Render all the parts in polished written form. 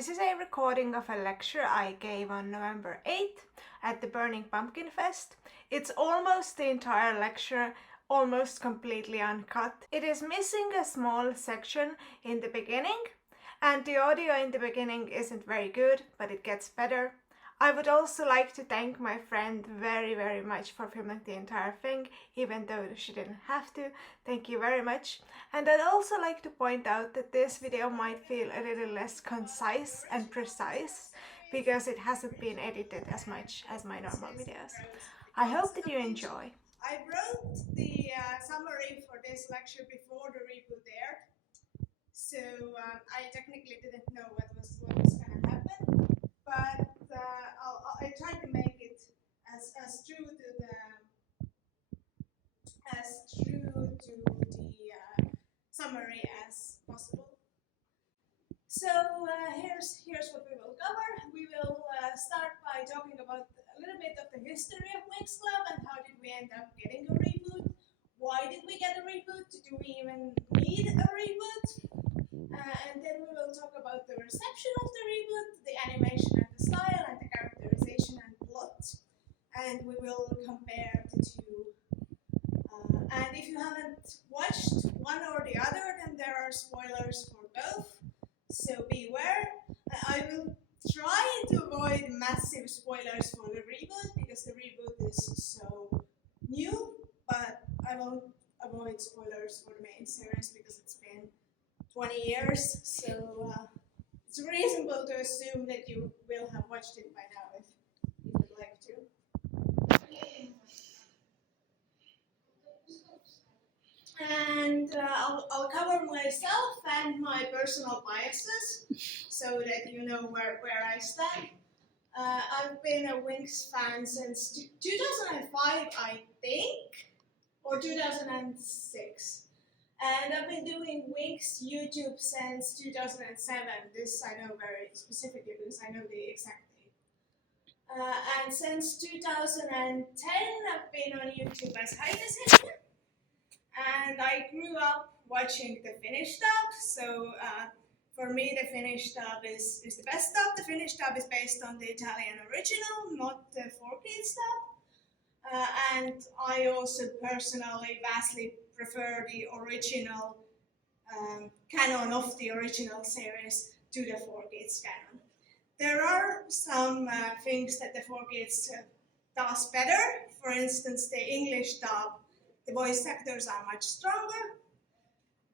This is a recording of a lecture I gave on November 8th at the Burning Pumpkin Fest. It's almost the entire lecture, almost completely uncut. It is missing a small section in the beginning, and the audio in the beginning isn't very good, but it gets better. I would also like to thank my friend very much for filming the entire thing, even though she didn't have to. Thank you very much. And I'd also like to point out that this video might feel a little less concise and precise because it hasn't been edited as much as my normal videos. I hope that you enjoy. I wrote the summary for this lecture before the reboot aired, so I technically didn't know what was going to happen, but I tried to make it as true to the summary as possible. So here's what we will cover. We will start by talking about a little bit of the history of Winx Club and how did we end up getting a reboot. Why did we get a reboot? Do we even need a reboot? And then we will talk about the reception of the reboot, the animation and the style, and the characterization and plot. And we will compare the two. And if you haven't watched one or the other, then there are spoilers for both. So beware. I will try to avoid massive spoilers for the reboot because the reboot is so new, but I won't avoid spoilers for the main series because it's been 20 years, so it's reasonable to assume that you will have watched it by now if you would like to. And I'll cover myself and my personal biases so that you know where I stand. I've been a Winx fan since 2005, I think, or 2006. And I've been doing Winx YouTube since 2007. This I know very specifically because I know the exact date. And since 2010, I've been on YouTube as Heidesheim. And I grew up watching the Finnish dub, so for me the Finnish dub is the best dub. The Finnish dub is based on the Italian original, not the 4Kids dub. And I also personally vastly prefer the original canon of the original series to the 4Kids canon. There are some things that the 4Kids does better. For instance, the English dub, the voice actors are much stronger,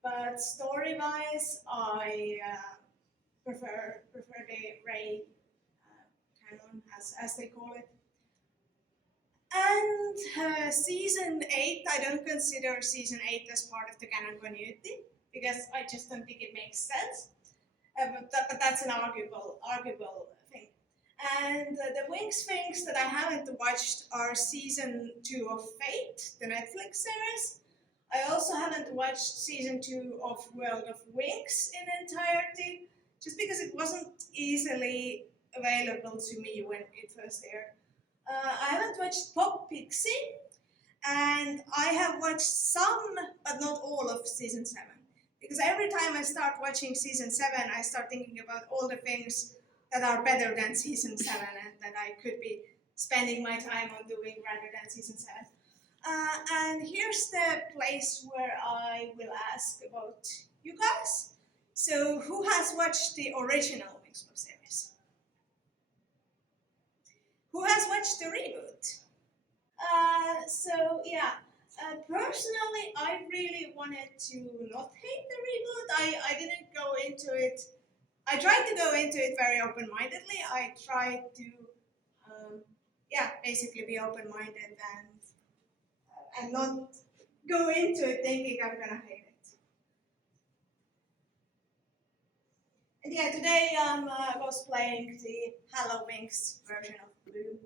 but story-wise, I prefer the Ray canon, as they call it. And season 8, I don't consider season 8 as part of the canon continuity because I just don't think it makes sense. But that's an arguable thing. And the Winx things that I haven't watched are season 2 of Fate, the Netflix series. I also haven't watched season 2 of World of Winx in entirety, just because it wasn't easily available to me when it first aired. I haven't watched Pop Pixie, and I have watched some, but not all of season 7. Because every time I start watching season 7, I start thinking about all the things that are better than season 7 and that I could be spending my time on doing rather than season 7. And here's the place where I will ask about you guys. So who has watched the original Winx Club series? Who has watched the reboot? So yeah, personally I really wanted to not hate the reboot. I didn't go into it. I tried to go into it very open-mindedly. I tried to, basically be open-minded and not go into it thinking I'm gonna hate it. And yeah, today I'm cosplaying the Hello Winx version of Blue.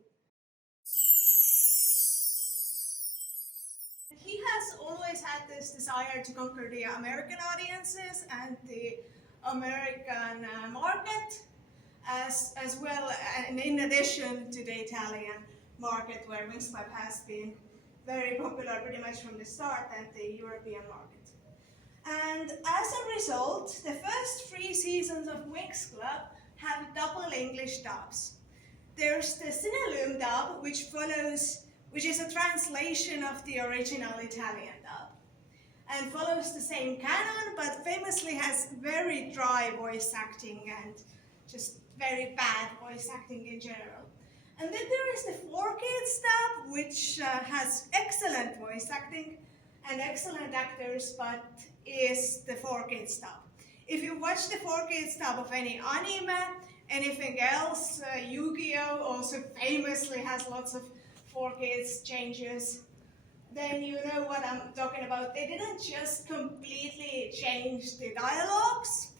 He has always had this desire to conquer the American audiences and the American market, as well, and in addition to the Italian market, where Winx Club has been very popular pretty much from the start, and the European market. And as a result, the first 3 seasons of Winx Club have original English dubs. There's the Sinaloom dub, which is a translation of the original Italian dub, and follows the same canon, but famously has very dry voice acting and just very bad voice acting in general. And then there is the 4Kids dub, which has excellent voice acting and excellent actors, but is the 4Kids dub. If you watch the 4Kids dub of any anime, anything else, Yu-Gi-Oh! Also famously has lots of 4Kids changes, then you know what I'm talking about. They didn't just completely change the dialogues,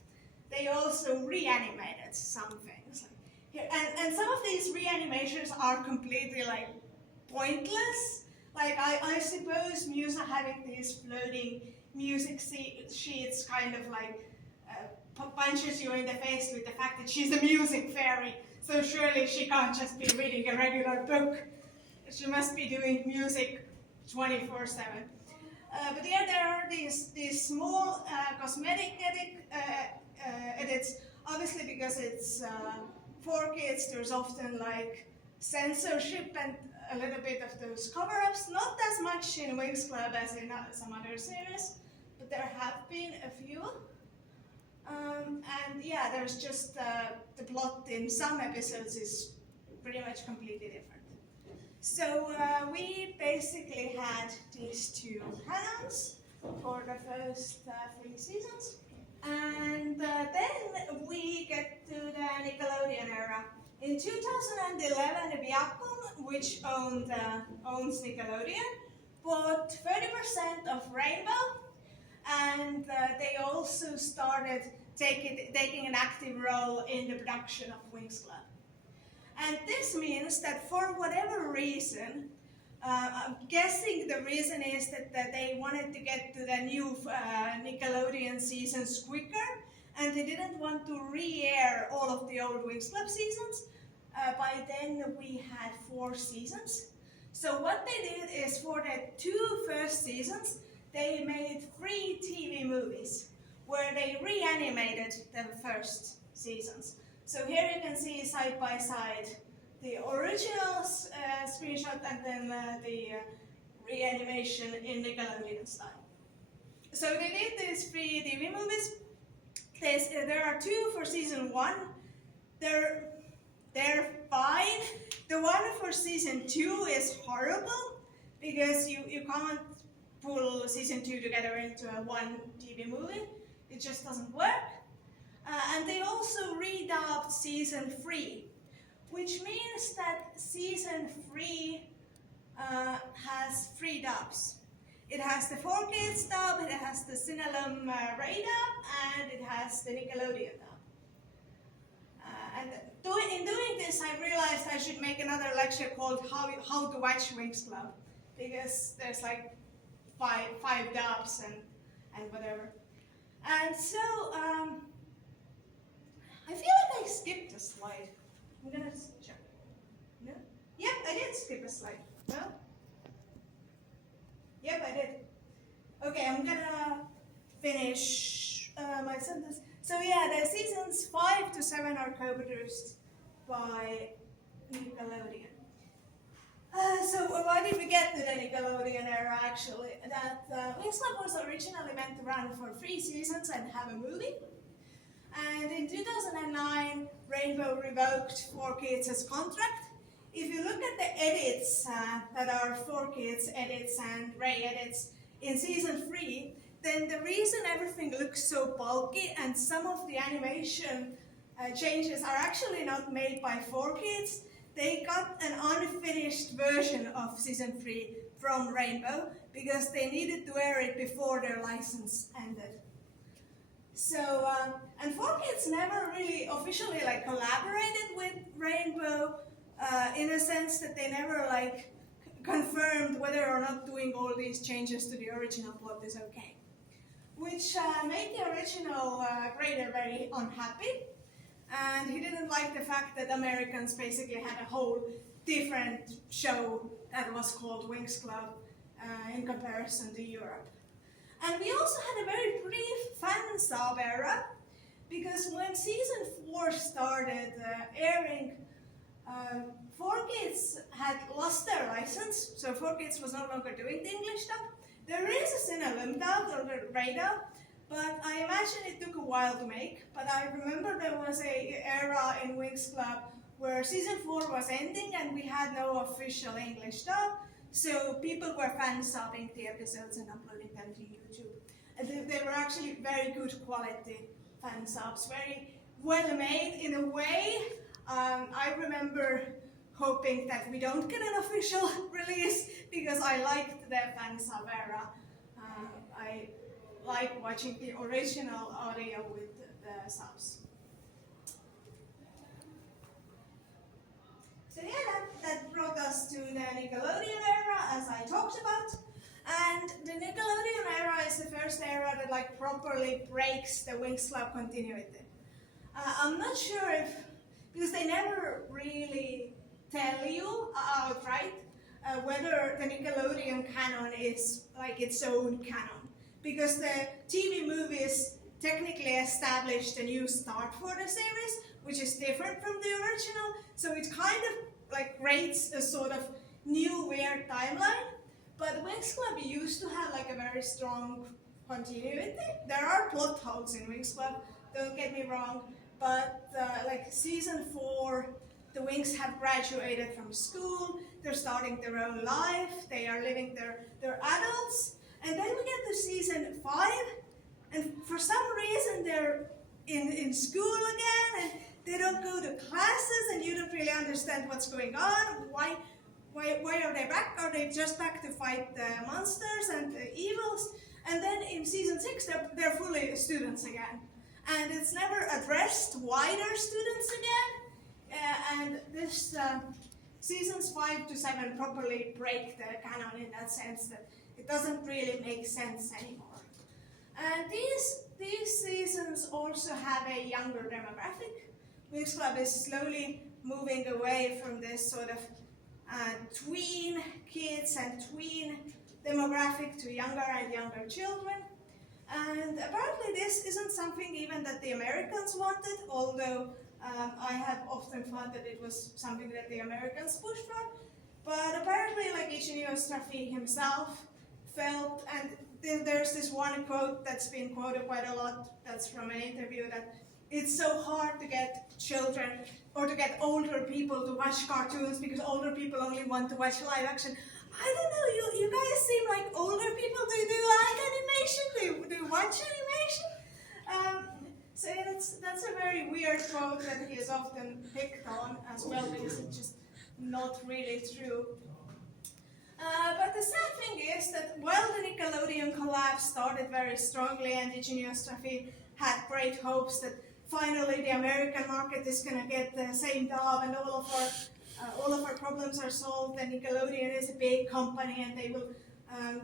they also reanimated some things. And some of these reanimations are completely like pointless. Like I suppose Musa having these floating music sheets kind of like punches you in the face with the fact that she's a music fairy. So surely she can't just be reading a regular book. She must be doing music 24/7. But yeah, there are these small cosmetic edits. Obviously, because it's 4Kids, there's often like censorship and a little bit of those cover-ups. Not as much in Winx Club as in some other series, but there have been a few. And yeah, there's just the plot in some episodes is pretty much completely different. So we basically had these two canons for the first 3 seasons. And then we get to the Nickelodeon era. In 2011, Viacom, which owns Nickelodeon, bought 30% of Rainbow, and they also started taking an active role in the production of Winx Club. And this means that for whatever reason, I'm guessing the reason is that they wanted to get to the new Nickelodeon seasons quicker, and they didn't want to re-air all of the old Winx Club seasons. By then we had 4 seasons. So what they did is for the 2 first seasons, they made 3 TV movies where they reanimated the first seasons. So here you can see side by side the original screenshot and then the reanimation in Nickelodeon style. So they did these 3 TV movies. There are 2 for season 1. They're fine. The one for season 2 is horrible because you can't pull season 2 together into one TV movie. It just doesn't work. And they also redubbed season 3, which means that season 3 has 3 dubs. It has the 4Kids dub, it has the Sinaloom Ray dub, and it has the Nickelodeon dub. In doing this, I realized I should make another lecture called How to Watch Winx Club, because there's like five dubs and whatever. And so, I feel like I skipped a slide. I'm gonna check. No? Yep, I did skip a slide. No? Yep, I did. Okay, I'm gonna finish my sentence. So yeah, the seasons 5 to 7 are co-produced by Nickelodeon. So why did we get to the Nickelodeon era actually? That Winx Club was originally meant to run for 3 seasons and have a movie. And in 2009, Rainbow revoked 4Kids' contract. If you look at the edits that are 4Kids edits and Ray edits in season 3, then the reason everything looks so bulky and some of the animation changes are actually not made by 4Kids. They got an unfinished version of season 3 from Rainbow because they needed to air it before their license ended. So, and 4Kids never really officially like collaborated with Rainbow in a sense that they never like confirmed whether or not doing all these changes to the original plot is okay. Which made the original creator very unhappy. And he didn't like the fact that Americans basically had a whole different show that was called Winx Club in comparison to Europe. And we also had a very brief fan sub era Because when season 4 started airing, 4Kids had lost their license, so 4Kids was no longer doing the English dub. There is a Cinelum dub or the radar, but I imagine it took a while to make. But I remember there was a era in Winx Club where season 4 was ending and we had no official English dub, so people were fan subbing the episodes and uploading them to YouTube. And they were actually very good quality fan subs, very well made in a way. I remember hoping that we don't get an official release because I liked the fan sub era. I like watching the original audio with the subs. So yeah, that brought us to the Nickelodeon era, as I talked about. And the Nickelodeon era is the first era that like properly breaks the Winx Club continuity. I'm not sure if, because they never really tell you outright whether the Nickelodeon canon is like its own canon. Because the TV movies technically established a new start for the series, which is different from the original. So it kind of like creates a sort of new weird timeline. But Winx Club used to have like a very strong continuity. There are plot holes in Winx Club, don't get me wrong, but like season 4, the Winx have graduated from school, they're starting their own life, they are living their adults, and then we get to season 5, and for some reason they're in school again, and they don't go to classes, and you don't really understand what's going on. Why are they back? Are they just back to fight the monsters and the evils? And then in season 6, they're fully students again. And it's never addressed why they're students again. And this seasons 5 to 7 properly break the canon in that sense that it doesn't really make sense anymore. And these seasons also have a younger demographic. Winx Club is slowly moving away from this sort of tween kids and tween demographic to younger and younger children. And apparently this isn't something even that the Americans wanted, although I have often thought that it was something that the Americans pushed for. But apparently like Ichino Strafi himself felt, and there's this one quote that's been quoted quite a lot, that's from an interview, that it's so hard to get children or to get older people to watch cartoons because older people only want to watch live action. I don't know, you guys seem like older people. Do you like animation? Do you watch animation? So that's a very weird quote that he is often picked on as well because it's just not really true. But the sad thing is that while the Nickelodeon collab started very strongly and Ichino Strafi had great hopes that finally the American market is going to get the same dub and all of our problems are solved, and Nickelodeon is a big company and they will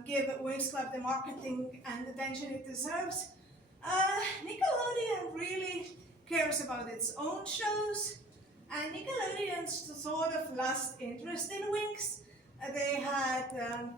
give Winx Club the marketing and attention it deserves. Nickelodeon really cares about its own shows, and Nickelodeon sort of lost interest in Winx. They had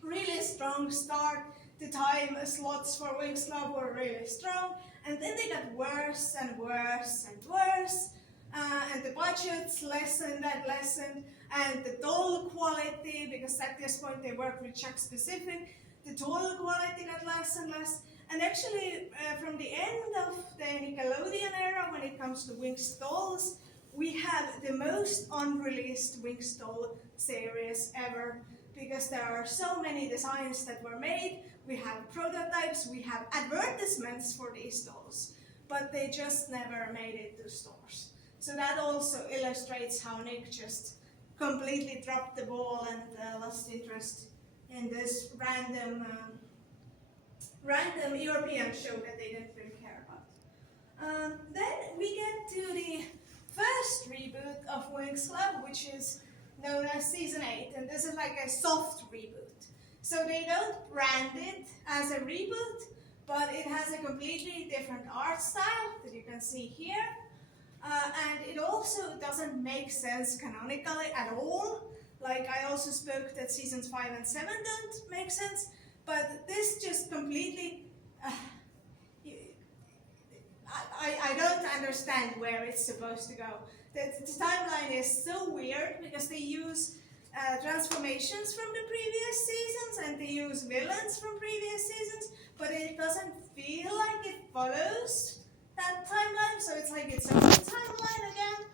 really strong start. The time slots for Winx Club were really strong, and then they got worse and worse and worse. And the budgets lessened and lessened, and the doll quality, because at this point they worked with Chuck specific, the doll quality got less and less. And actually, from the end of the Nickelodeon era, when it comes to Winx dolls, we have the most unreleased Winx doll series ever, because there are so many designs that were made. We have prototypes, we have advertisements for these dolls, but they just never made it to stores. So that also illustrates how Nick just completely dropped the ball and lost interest in this random European show that they didn't really care about. Then we get to the first reboot of Winx Club, which is known as Season 8, and this is like a soft reboot. So they don't brand it as a reboot, but it has a completely different art style that you can see here. And it also doesn't make sense canonically at all. Like I also spoke that seasons 5 and 7 don't make sense, but this just completely, I don't understand where it's supposed to go. The timeline is so weird because they use transformations from the previous seasons and they use villains from previous seasons, but it doesn't feel like it follows that timeline, so it's like its own timeline again.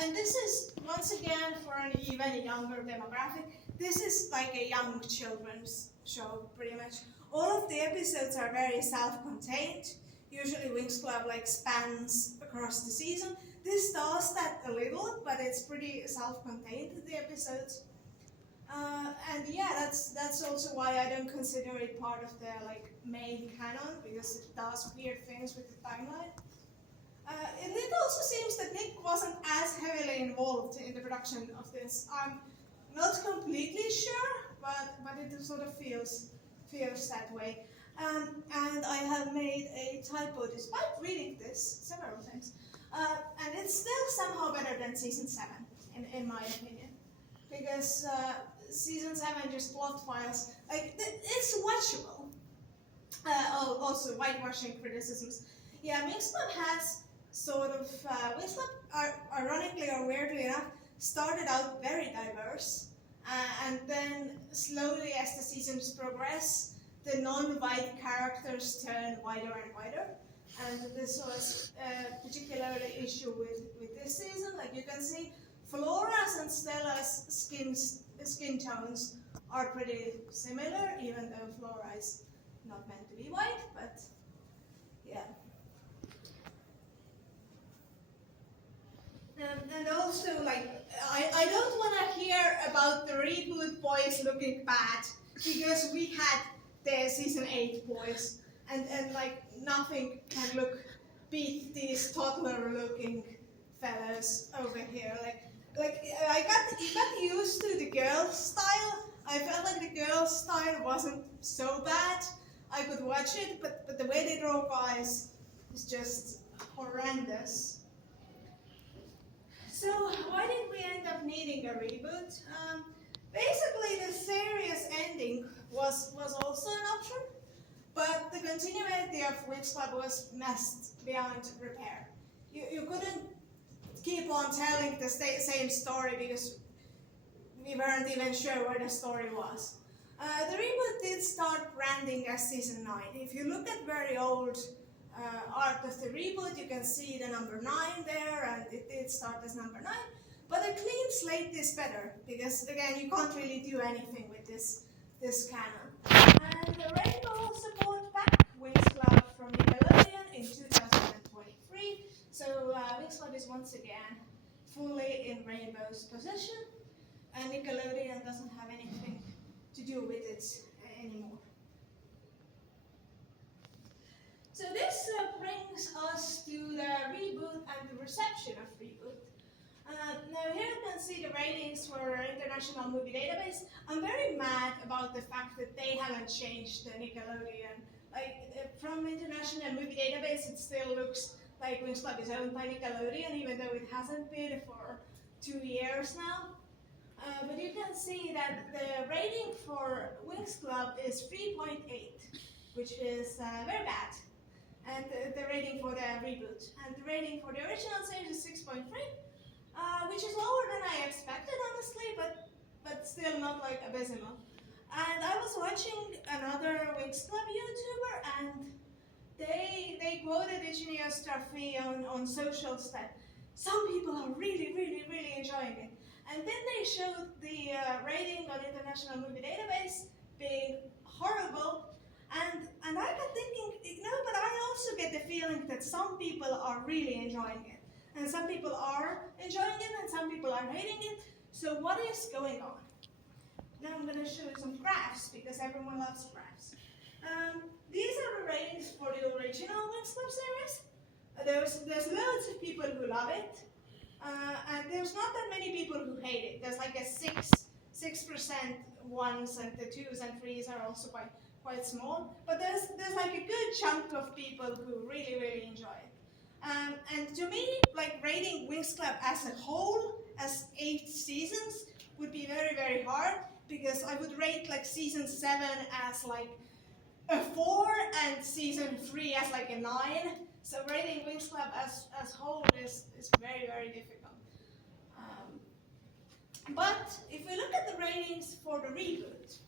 And this is, once again, for an even younger demographic, this is like a young children's show, pretty much. All of the episodes are very self-contained. Usually Winx Club like spans across the season. This does that a little, but it's pretty self-contained, the episodes. And yeah, that's also why I don't consider it part of the like main canon, because it does weird things with the timeline. And it also seems that Nick wasn't as heavily involved in the production of this. I'm not completely sure, but it sort of feels that way. And I have made a typo despite reading this several times. And it's still somehow better than season 7, in my opinion. Because season 7 just plot files, like, it's watchable. Also, whitewashing criticisms. Yeah, Winx Club has sort of, Winx Club, ironically or weirdly enough, started out very diverse. And then slowly as the seasons progress, the non-white characters turn whiter and whiter. And this was particularly issue with this season. Like you can see, Flora's and Stella's skin tones are pretty similar, even though Flora is not meant to be white, but yeah. And also, like, I don't want to hear about the Reboot boys looking bad, because we had the season 8 boys, and like nothing can beat these toddler-looking fellows over here. Like I got used to the girls' style. I felt like the girls' style wasn't so bad. I could watch it, but the way they draw guys is just horrendous. So why did we end up needing a reboot? Basically, the serious ending was also an option, but the continuity of Winx Club was messed beyond repair. You couldn't keep on telling the same story because we weren't even sure where the story was. The reboot did start branding as season 9. If you look at very old art of the reboot, you can see the number 9 there, and it did start as number 9. But a clean slate is better, because again, you can't really do anything with this canon. And the Rainbow support back Winx Club from Nickelodeon in 2023. So Winx Club is once again fully in Rainbow's possession, and Nickelodeon doesn't have anything to do with it anymore. So this brings us to the reboot and the reception of reboot. Now here you can see the ratings for our International Movie Database. I'm very mad about the fact that they haven't changed the Nickelodeon. Like from International Movie Database, it still looks like Winx Club is owned by Nickelodeon, even though it hasn't been for 2 years now. But you can see that the rating for Winx Club is 3.8, which is very bad. And the rating for the reboot. And the rating for the original series is 6.3, which is lower than I expected, honestly, but still not like abysmal. And I was watching another Winx Club YouTuber, and they quoted Ichino Straffi on socials that some people are really, really, really enjoying it. And then they showed the rating on International Movie Database being horrible, and I got thinking, but I also get the feeling that some people are really enjoying it. And some people are enjoying it, and some people are hating it. So what is going on? Now I'm going to show you some graphs, because everyone loves graphs. These are the ratings for the original Winx Club series. There's loads of people who love it, and there's not that many people who hate it. There's like a 6% ones, and the 2s and 3s are also quite small. But there's like a good chunk of people who really, really enjoy it. And to me, like rating Winx Club as a whole, as 8 seasons, would be very, very hard, because I would rate like season 7 as like a 4 and season 3 as like a 9. So rating Winx Club as whole is very, very difficult. But if we look at the ratings for the reboot,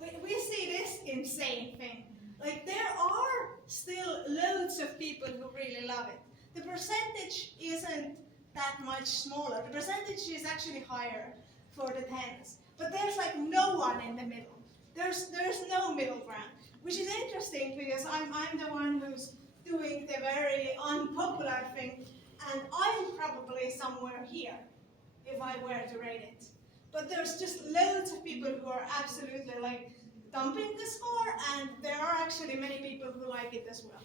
we see this insane thing. Like, there are still loads of people who really love it. The percentage isn't that much smaller. The percentage is actually higher for the 10s. But there's like no one in the middle. There's no middle ground, which is interesting because I'm the one who's doing the very unpopular thing, and I'm probably somewhere here if I were to rate it. But there's just loads of people who are absolutely like dumping the score, and there are actually many people who like it as well.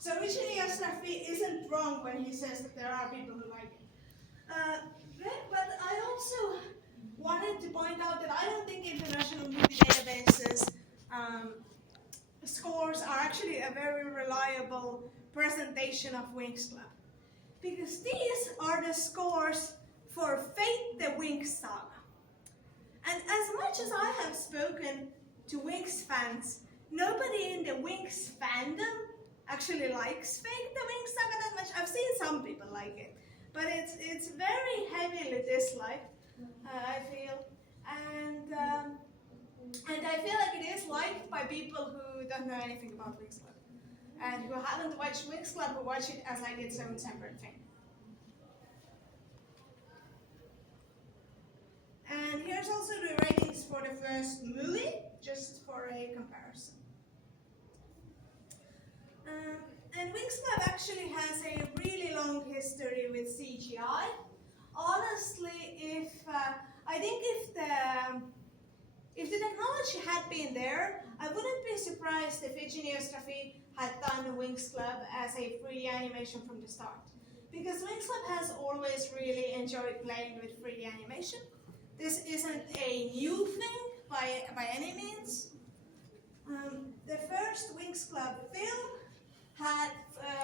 So Richard Yastrafi isn't wrong when he says that there are people who like it. But I also wanted to point out that I don't think international movie databases scores are actually a very reliable presentation of Winx Club. Because these are the scores for Fate the Winx Saga. And as much as I have spoken to Winx fans, nobody in the Winx fandom actually likes Fate the Winx Saga that much. I've seen some people like it, but it's very heavily disliked, I feel. And I feel like it is liked by people who don't know anything about Winx Club, and who haven't watched Winx Club, who watch it as like its own separate thing. And here's also the ratings for the first movie, just for a comparison. And Winx Club actually has a really long history with CGI. Honestly, I think if the technology had been there, I wouldn't be surprised if Ingenious Trafi had done Winx Club as a 3D animation from the start. Because Winx Club has always really enjoyed playing with 3D animation. This isn't a new thing by any means. The first Winx Club film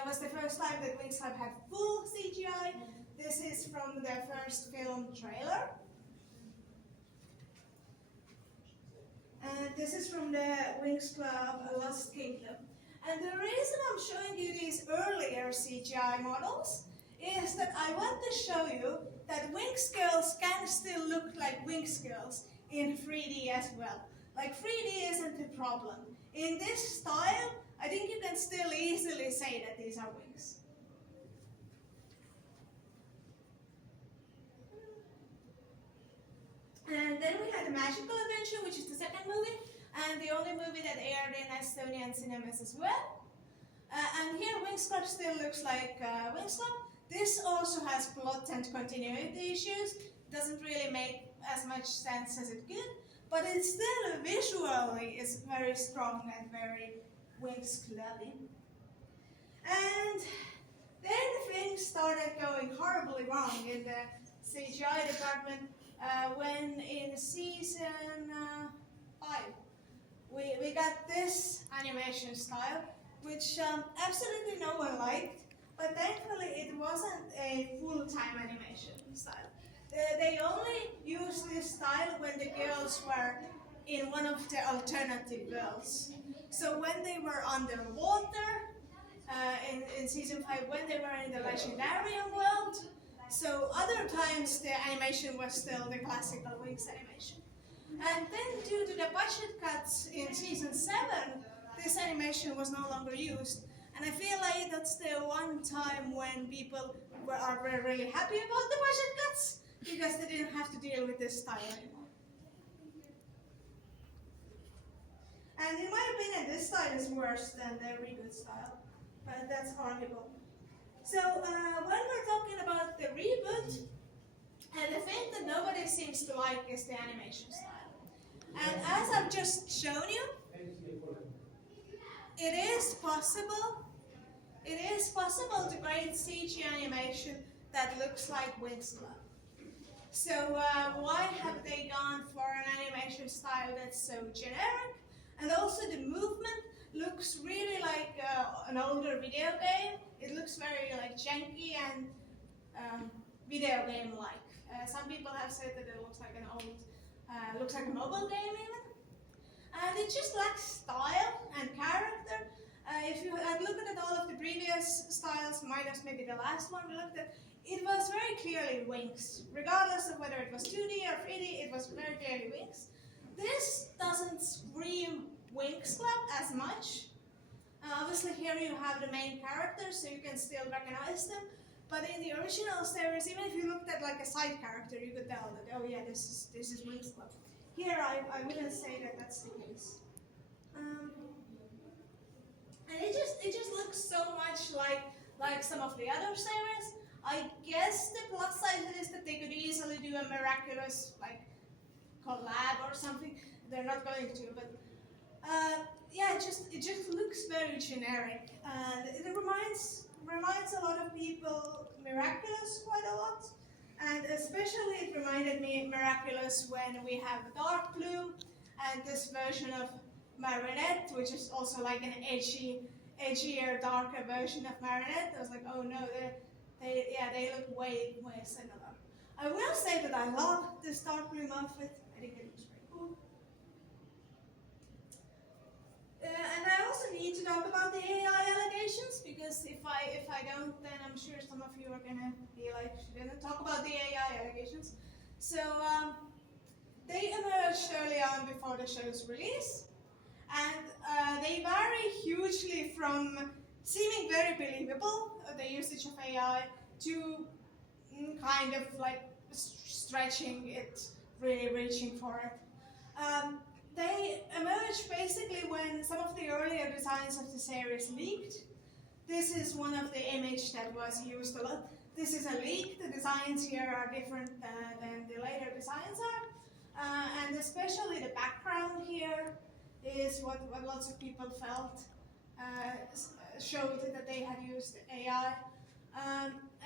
was the first time that Winx Club had full CGI. This is from the first film trailer. And this is from the Winx Club Lost Kingdom. And the reason I'm showing you these earlier CGI models is that I want to show you that Winx girls can still look like Winx girls in 3D as well. Like, 3D isn't a problem. In this style, I think you can still easily say that these are Winx. And then we had The Magical Adventure, which is the second movie, and the only movie that aired in Estonian cinemas as well. And here Winx Club still looks like Winx Club. This also has plot and continuity issues. Doesn't really make as much sense as it could, but it still visually is very strong and very Winx Clubby. And then things started going horribly wrong in the CGI department when in season 5 we got this animation style, which absolutely no one liked. But thankfully, it wasn't a full-time animation style. They only used this style when the girls were in one of the alternative worlds. So when they were underwater, in season 5, when they were in the Legendarium world, so other times the animation was still the classical Winx animation. And then due to the budget cuts in season 7, this animation was no longer used. And I feel like that's the one time when people are really happy about the budget cuts, because they didn't have to deal with this style anymore. And in my opinion, this style is worse than the reboot style, but that's arguable. So when we're talking about the reboot, and the thing that nobody seems to like is the animation style. And as I've just shown you, it is possible to create CG animation that looks like Winx Club. So why have they gone for an animation style that's so generic? And also the movement looks really like an older video game. It looks very like janky and video game-like. Some people have said that it looks like an old, looks like a mobile game even. And it just lacks style and character. If you had looked at all of the previous styles, minus maybe the last one we looked at, it was very clearly Winx. Regardless of whether it was 2D or 3D, it was very clearly Winx. This doesn't scream Winx Club as much. Obviously here you have the main characters, so you can still recognize them. But in the original series, even if you looked at like a side character, you could tell that, oh yeah, this is Winx Club. Here I wouldn't say that that's the case. And it just looks so much like some of the other series. I guess the plus side is that they could easily do a miraculous like collab or something. They're not going to, but yeah, it just looks very generic, and it reminds a lot of people Miraculous quite a lot, and especially it reminded me Miraculous when we have Dark Blue and this version of Marinette, which is also like an edgier, darker version of Marinette. I was like, oh no, they look way similar. I will say that I love this dark blue outfit. I think it looks very cool. And I also need to talk about the AI allegations, because if I don't, then I'm sure some of you are gonna be like, she didn't talk about the AI allegations. So they emerged early on before the show's release, and they vary hugely from seeming very believable, the usage of AI, to kind of like stretching it, really reaching for it. They emerged basically when some of the earlier designs of the series leaked. This is one of the images that was used a lot. This is a leak. The designs here are different than the later designs are. And especially the background here is what lots of people felt showed that they had used AI.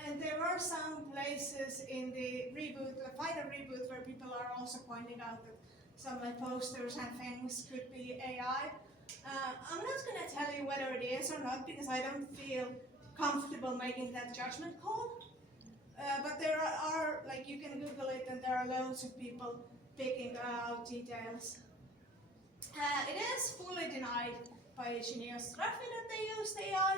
And there are some places in the reboot, the final reboot, where people are also pointing out that some like posters and things could be AI. I'm not going to tell you whether it is or not, because I don't feel comfortable making that judgment call. But there are, like, you can Google it, and there are loads of people picking out details. It is fully denied by Genius Graphic that they used AI.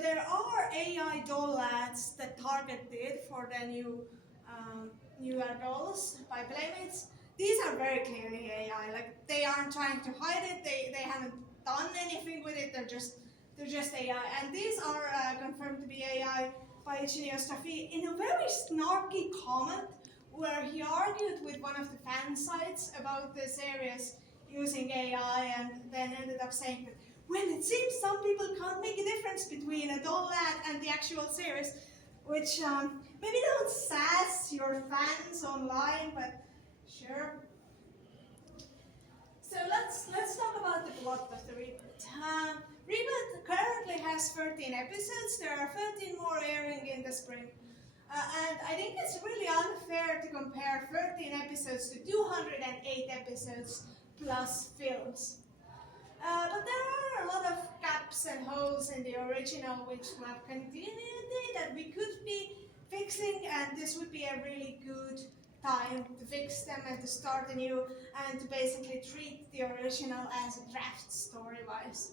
There are AI doll ads that Target did for their newer dolls by Playmates. These are very clearly AI. Like, they aren't trying to hide it. They haven't done anything with it. They're just AI. And these are confirmed to be AI by Genius Graphic in a very snarky comment where he argued with one of the fan sites about the series using AI, and then ended up saying that, well, it seems some people can't make a difference between a doll ad and the actual series, which maybe don't sass your fans online, but sure. So let's talk about the plot of the Reboot. Reboot currently has 13 episodes. There are 13 more airing in the spring. And I think it's really unfair to compare 13 episodes to 208 episodes plus films. But there are a lot of gaps and holes in the original which have continuity that we could be fixing, and this would be a really good time to fix them and to start anew and to basically treat the original as a draft story-wise.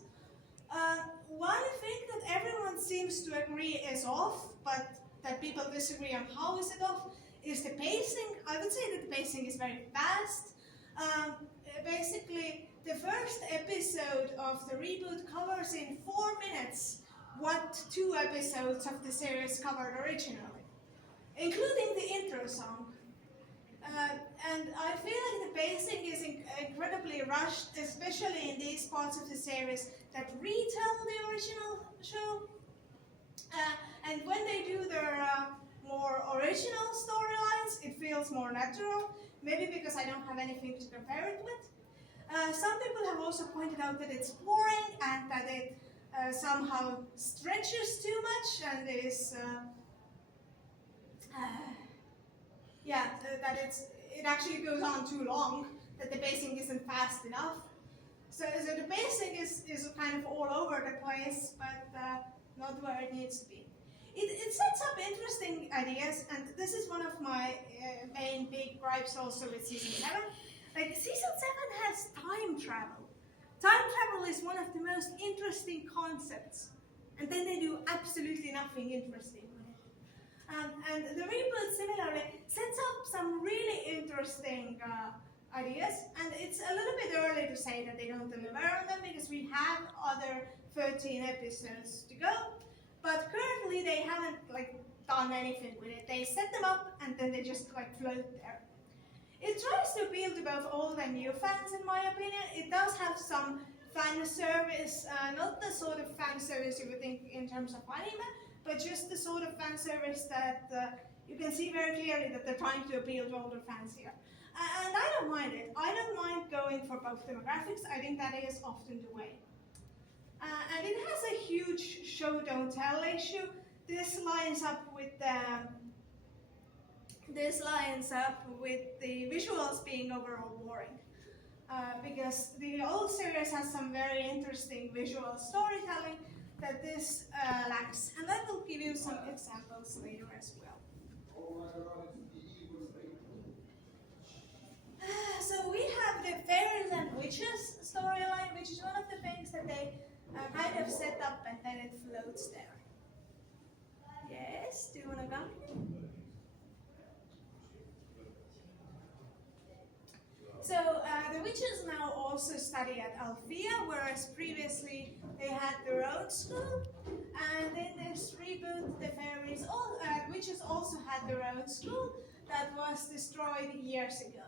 One thing that everyone seems to agree is off, but that people disagree on how is it off, is the pacing. I would say that the pacing is very fast. Basically, the first episode of the Reboot covers in 4 minutes what 2 episodes of the series covered originally, including the intro song. And I feel like the pacing is incredibly rushed, especially in these parts of the series that retell the original show. And when they do their more original storylines, it feels more natural, maybe because I don't have anything to compare it with. Some people have also pointed out that it's boring and that it somehow stretches too much and is that it actually goes on too long, that the pacing isn't fast enough. So the pacing is kind of all over the place, but not where it needs to be. It sets up interesting ideas, and this is one of my main big gripes also with Season 7. Like, Season 7 has time travel. Time travel is one of the most interesting concepts, and then they do absolutely nothing interesting with it. And the Reboot similarly sets up some really interesting ideas, and it's a little bit early to say that they don't deliver on them because we have other 13 episodes to go, but currently they haven't done anything with it. They set them up and then they just float there. It tries to appeal to both old and new fans, in my opinion. It does have some fan service, not the sort of fan service you would think in terms of anime, but just the sort of fan service that you can see very clearly that they're trying to appeal to older fans here. And I don't mind it. I don't mind going for both demographics. I think that is often the way. And it has a huge show don't tell issue. This lines up with the visuals being overall boring. Because the old series has some very interesting visual storytelling that this lacks. And I will give you some examples later as well. So we have the fairies and witches storyline, which is one of the things that they kind of set up and then it floats there. Yes, do you want to come here? So the witches now also study at Althea, whereas previously they had their own school. And in this reboot, the fairies, witches also had their own school that was destroyed years ago.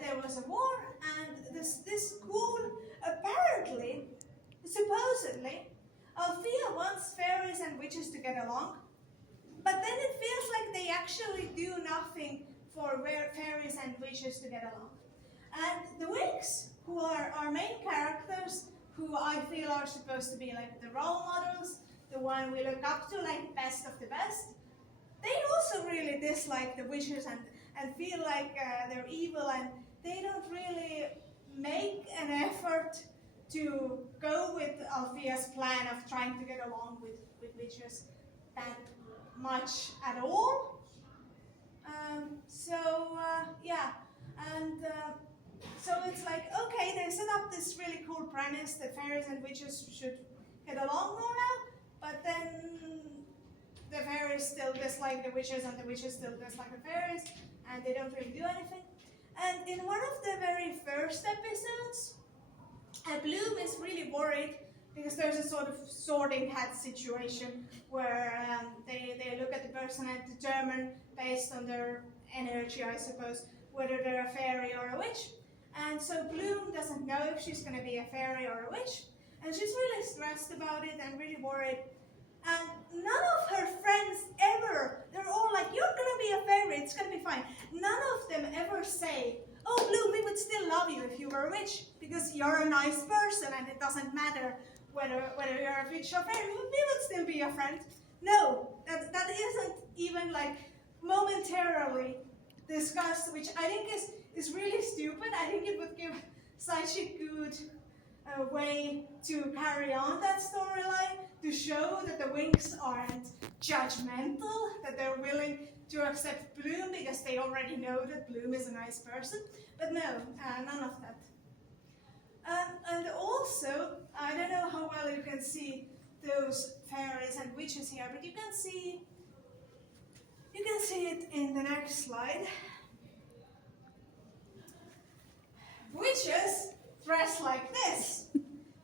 There was a war, and this school apparently, supposedly, Althea wants fairies and witches to get along, but then it feels like they actually do nothing for fairies and witches to get along. And the Winx, who are our main characters, who I feel are supposed to be like the role models, the one we look up to, like best of the best, they also really dislike the witches and feel like they're evil, and they don't really make an effort to go with Althea's plan of trying to get along with witches that much at all. So it's like, okay, they set up this really cool premise that fairies and witches should get along more now, but then the fairies still dislike the witches and the witches still dislike the fairies, and they don't really do anything. And in one of the very first episodes, Bloom is really worried because there's a sort of sorting hat situation where they look at the person and determine based on their energy, I suppose, whether they're a fairy or a witch. And so Bloom doesn't know if she's going to be a fairy or a witch, and she's really stressed about it and really worried. And none of her friends ever, they're all like, you're going to be a fairy, it's going to be fine. None of them ever say, oh Bloom, we would still love you if you were a witch, because you're a nice person and it doesn't matter whether you're a witch or fairy, we would still be your friend. No, that isn't even momentarily discussed, which I think is really stupid. I think it would give such a good way to carry on that storyline, to show that the Winx aren't judgmental, that they're willing to accept Bloom because they already know that Bloom is a nice person. But no, none of that. And also, I don't know how well you can see those fairies and witches here, but you can see it in the next slide. Witches dress like this.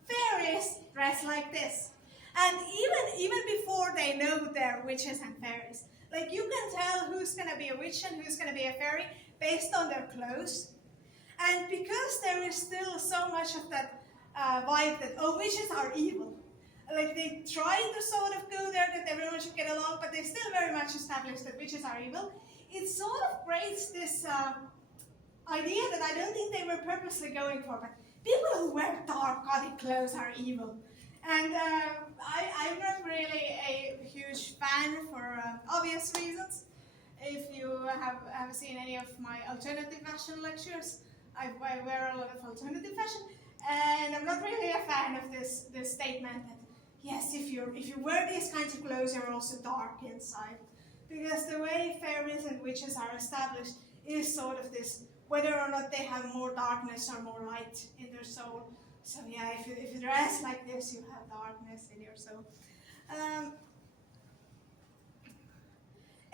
Fairies dress like this. And even before they know they're witches and fairies, you can tell who's going to be a witch and who's going to be a fairy based on their clothes. And because there is still so much of that vibe that, oh, witches are evil. They try to sort of go there that everyone should get along, but they still very much establish that witches are evil. It sort of creates this idea that I don't think they were purposely going for, but people who wear dark, gothic clothes are evil. And I'm not really a huge fan for obvious reasons. If you have seen any of my alternative fashion lectures, I wear a lot of alternative fashion, and I'm not really a fan of this statement that yes, if you wear these kinds of clothes, you're also dark inside. Because the way fairies and witches are established is sort of this, whether or not they have more darkness or more light in their soul. So yeah, if you dress like this, you have darkness in your soul.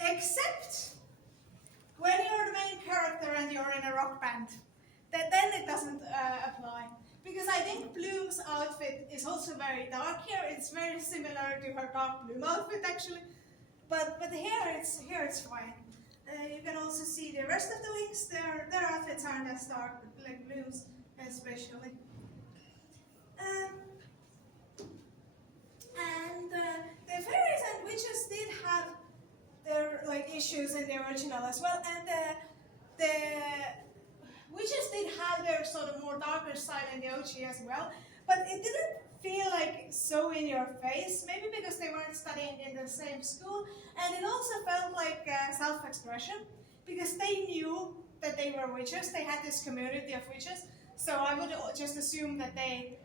Except when you're the main character and you're in a rock band, then it doesn't apply. Because I think Bloom's outfit is also very dark here. It's very similar to her dark Bloom outfit actually, but here it's fine. You can also see the rest of the Winx. Their outfits aren't as dark, like Bloom's especially. And the fairies and witches did have their issues in the original as well, and the witches did have their sort of more darker side in the OG as well, but it didn't feel like so in your face, maybe because they weren't studying in the same school, and it also felt like self-expression, because they knew that they were witches, they had this community of witches, so I would just assume that they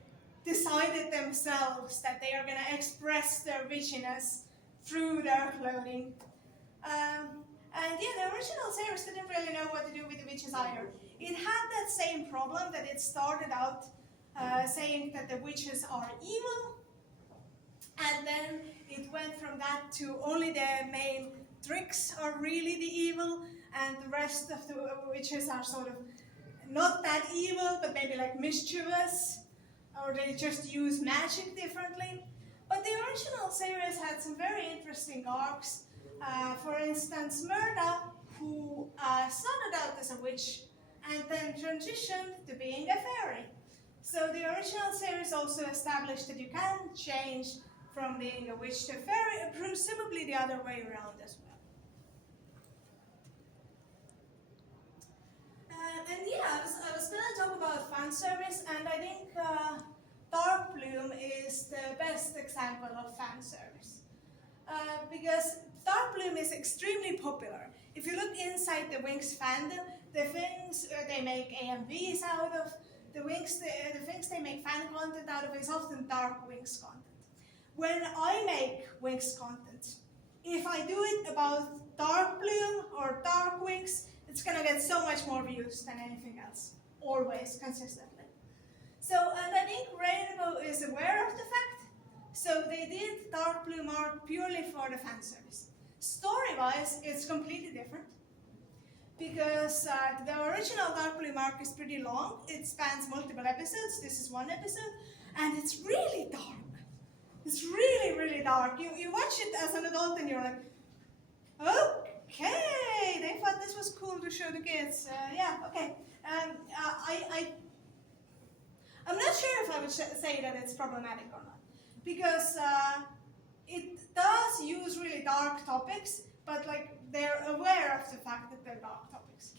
decided themselves that they are going to express their witchiness through their clothing. And yeah, the original series didn't really know what to do with the witches either. It had that same problem that it started out saying that the witches are evil, and then it went from that to only the main tricks are really the evil, and the rest of the witches are sort of not that evil, but maybe like mischievous, or they just use magic differently. But the original series had some very interesting arcs. For instance, Myrna, who started out as a witch and then transitioned to being a fairy. So the original series also established that you can change from being a witch to a fairy, presumably the other way around as well. And yeah, I was going to talk about fan service, and I think Dark Bloom is the best example of fan service. Because Dark Bloom is extremely popular. If you look inside the Winx fandom, the things they make AMVs out of, the things they make fan content out of is often Dark Winx content. When I make Winx content, if I do it about Dark Bloom or Dark Winx, it's gonna get so much more views than anything else, always, consistently. So, and I think Rainbow is aware of the fact, so they did Dark Bloom art purely for the fan service. Story-wise, it's completely different, because the original Dark Bloom arc is pretty long. It spans multiple episodes. This is one episode, and it's really dark. It's really, really dark. You watch it as an adult and you're like, okay, they thought this was cool to show the kids. Yeah, okay. I'm not sure if I would say that it's problematic or not, because it does use really dark topics, but they're aware of the fact that they're dark topics.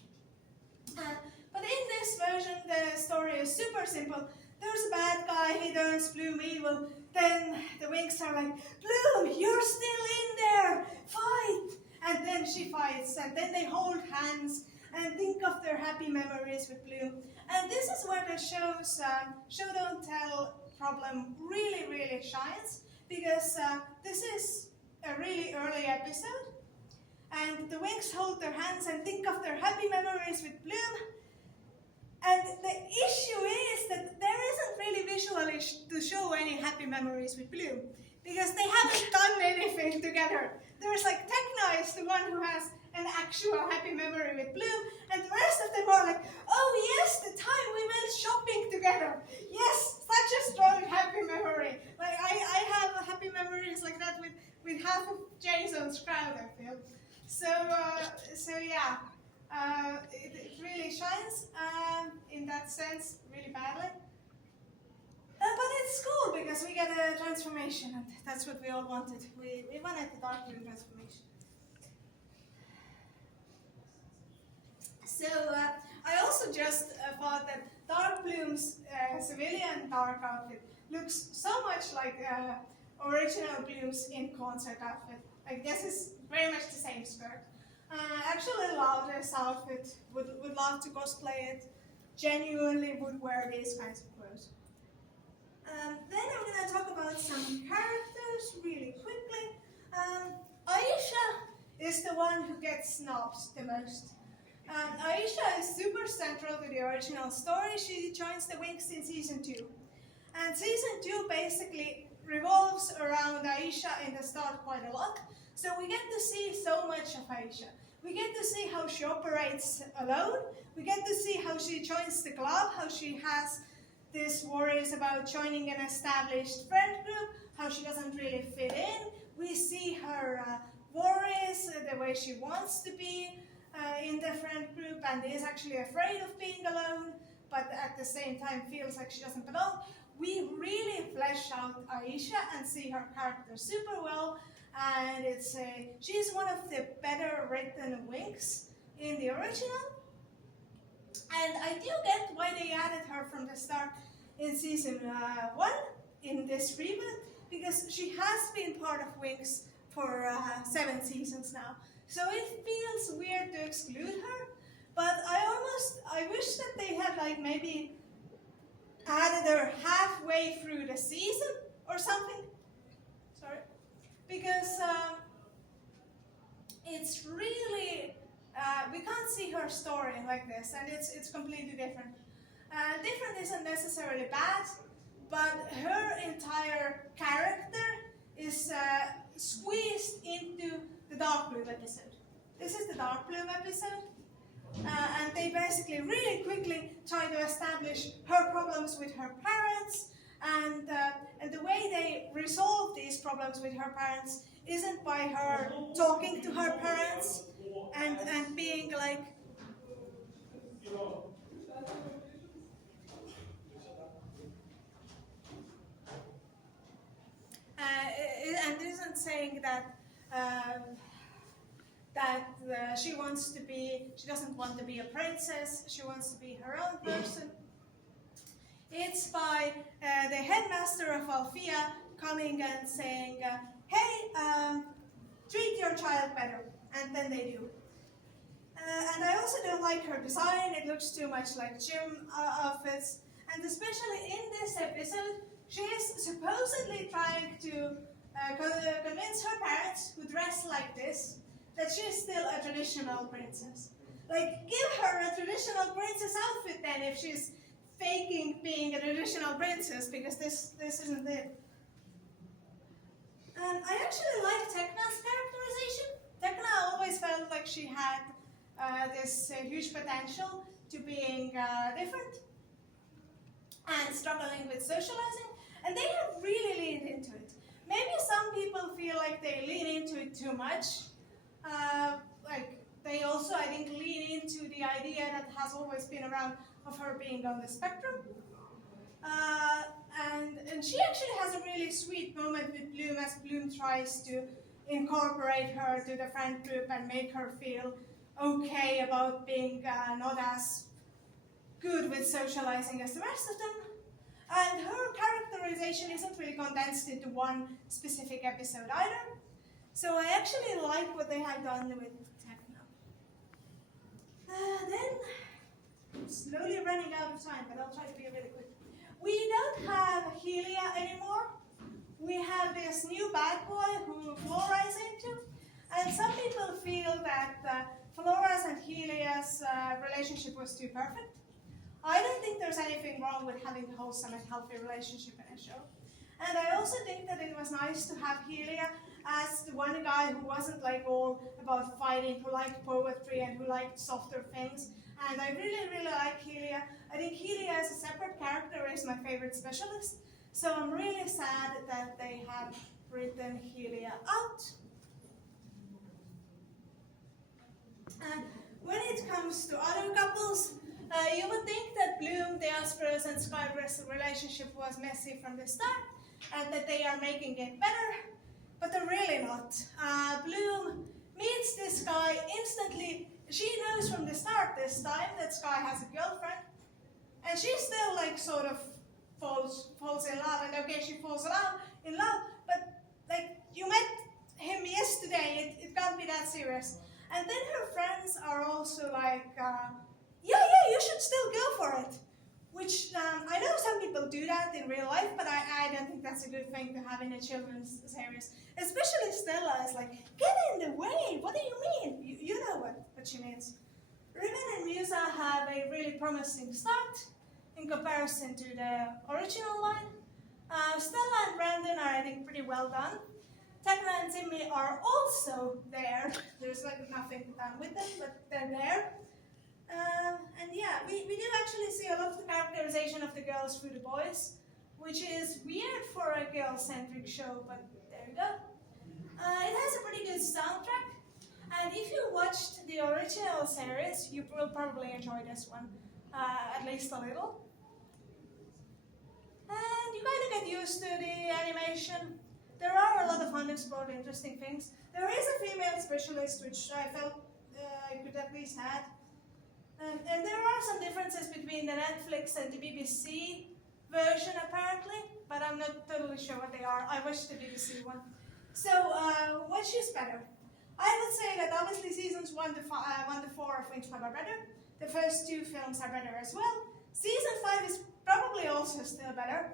But in this version, the story is super simple. There's a bad guy, he turns Bloom evil, then the Winx are like, Bloom, you're still in there, fight! And then she fights, and then they hold hands and think of their happy memories with Bloom. And this is where the show's show-don't-tell problem really, really shines, because this is a really early episode, and the Winx hold their hands and think of their happy memories with Bloom. And the issue is that there isn't really visually to show any happy memories with Bloom, because they haven't done anything together. There's Tekna is the one who has an actual happy memory with Bloom, and the rest of them are like, oh yes, the time we went shopping together. Yes, such a strong happy memory. I have happy memories like that with half of Jason's crowd, I feel. So yeah. It really shines in that sense really badly. But it's cool because we get a transformation, and that's what we all wanted. We wanted the Dark Bloom transformation. So I also just thought that Dark Bloom's civilian dark outfit looks so much like original Bloom's in concert outfit. This is very much the same skirt. Actually love this outfit, would love to cosplay it, genuinely would wear these kinds of clothes. Then I'm going to talk about some characters really quickly. Aisha is the one who gets snubbed the most. Aisha is super central to the original story. She joins the Winx in season 2. And season 2 basically revolves around Aisha in the start quite a lot. So we get to see so much of Aisha. We get to see how she operates alone. We get to see how she joins the club, how she has these worries about joining an established friend group, how she doesn't really fit in. We see her worries, the way she wants to be in the friend group and is actually afraid of being alone, but at the same time feels like she doesn't belong. We really flesh out Aisha and see her character super well, and she's one of the better written Winx in the original. And I do get why they added her from the start in season 1 in this reboot, because she has been part of Winx for 7 seasons now. So it feels weird to exclude her, but I wish that they had like maybe added her halfway through the season or something. Sorry. Because it's really, we can't see her story like this, and it's completely different. Different isn't necessarily bad, but her entire character is squeezed into the Dark Bloom episode. This is the Dark Bloom episode, and they basically really quickly try to establish her problems with her parents, and the way they resolve these problems with her parents isn't by her talking to her parents and being like, and isn't saying that she doesn't want to be a princess, she wants to be her own person. It's by the headmaster of Alfea coming and saying, hey, treat your child better, and then they do. And I also don't like her design, it looks too much like gym outfits, and especially in this episode, she is supposedly trying to convince her parents, who dress like this, that she's still a traditional princess. Like, give her a traditional princess outfit then if she's faking being a traditional princess, because this isn't it. And I actually like Tekna's characterization. Tekna always felt like she had this huge potential to being different and struggling with socializing, and they have really leaned into it. Maybe some people feel like they lean into it too much. Like they also, I think, lean into the idea that has always been around of her being on the spectrum. And she actually has a really sweet moment with Bloom as Bloom tries to incorporate her to the friend group and make her feel okay about being not as good with socializing as the rest of them. And her characterization isn't really condensed into one specific episode either. So I actually like what they have done with Tekna. Then, I'm slowly running out of time, but I'll try to be really quick. We don't have Helia anymore. We have this new bad boy who Flora is into. And some people feel that Flora's and Helia's relationship was too perfect. I don't think there's anything wrong with having a wholesome and healthy relationship in a show. And I also think that it was nice to have Helia as the one guy who wasn't like all about fighting, who liked poetry and who liked softer things. And I really, really like Helia. I think Helia as a separate character is my favorite specialist. So I'm really sad that they have written Helia out. And when it comes to other couples, you would think that Bloom, Diaspora's, and Skybra's relationship was messy from the start, and that they are making it better, but they're really not. Bloom meets this guy instantly. She knows from the start this time that Sky has a girlfriend, and she still like sort of falls in love, and okay, she falls in love, but like you met him yesterday, it can't be that serious. And then her friends are also like, yeah, you should still go for it. Which, I know some people do that in real life, but I don't think that's a good thing to have in a children's series. Especially Stella is like, get in the way, what do you mean? You know what she means. Riven and Musa have a really promising start in comparison to the original line. Stella and Brandon are, I think, pretty well done. Tallinna and Timmy are also there. There's like nothing done with them, but they're there. And yeah, we do actually see a lot of the characterization of the girls through the boys, which is weird for a girl-centric show, but there you go. It has a pretty good soundtrack, and if you watched the original series, you will probably enjoy this one, at least a little. And you kind of get used to the animation. There are a lot of unexplored interesting things. There is a female specialist, which I felt I could at least add. And there are some differences between the Netflix and the BBC version, apparently, but I'm not totally sure what they are. I watched the BBC one. So, which is better? I would say that obviously seasons 1 to 4 of Winx Club are better. The first 2 films are better as well. Season 5 is probably also still better.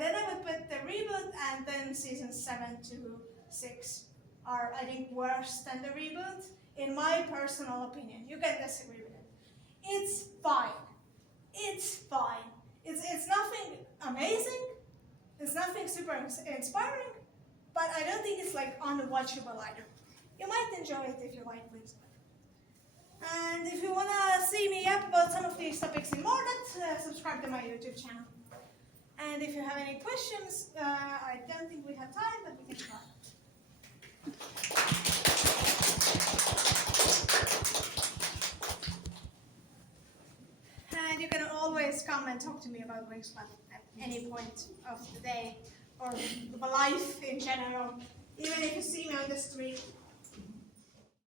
Then I would put the reboot, and then seasons 7 to 6 are, I think, worse than the reboot, in my personal opinion. You can disagree with it. It's fine. It's fine. It's nothing amazing. It's nothing super inspiring, but I don't think it's like unwatchable either. You might enjoy it if you like Winx Club. And if you wanna see me up about some of these topics in more depth, subscribe to my YouTube channel. And if you have any questions, I don't think we have time, but we can try. And you can always come and talk to me about Winx Club at any point of the day or life in general, even if you see me on the street.